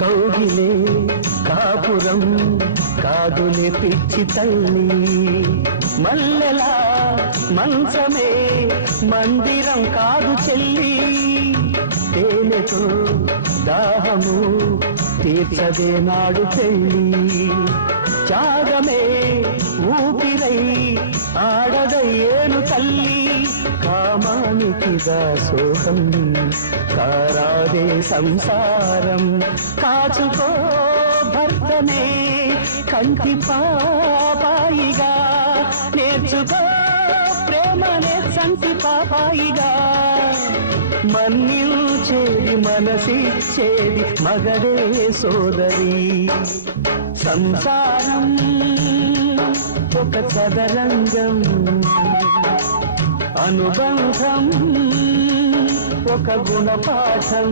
కౌగిలే కాపురం కాదులే పిచ్చి తల్లి, మల్లెలా మంచమే మందిరం కాదు చెల్లి, తేనెతో దాహము తీర్చదే నాడు పెళ్ళి, త్యాగమే ఊపిరై ఆడదయ్యేను తల్లి, కామానికి దాసోహం కారాదే సంసారం, కాచుకో భర్తనే కంటి పాపాయిగా, నేర్చుకో ప్రేమనే సంటి పాపాయిగా, మన్నించేది మనసిచ్చేది మగడే సోదరి, సంసారం ఒక చదరంగం, అనుబంధం ఒక గుణపాఠం.